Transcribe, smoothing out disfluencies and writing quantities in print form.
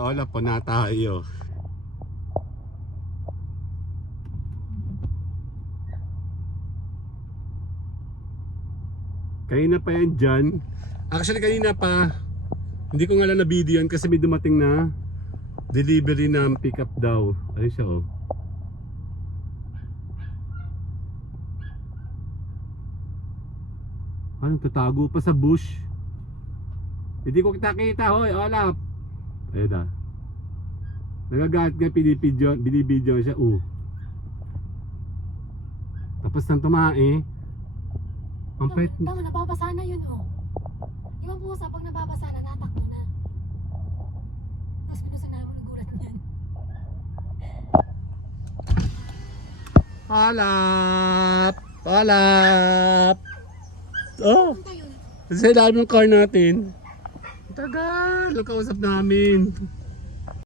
Wala po na tayo. Kanina pa yan dyan. Actually kanina pa, hindi ko nga lang na video yan kasi may dumating na delivery ng pick up daw. Ayun siya oh. Ano, tatago pa sa bush. Hindi ko kita hoy, Olaf. Ayun na. Nagagalit nga, binibidyo siya. Tapos nang tumae. Ang pet. Tama, nababasa na yun oh. Yung pusa pag nababasa na, natakbo na. Tapos pinusan namin, nagulat niyan. Olaf! Olaf! Oh! Punta yun. Kasi dami ng car natin. Tagal! Nakausap namin.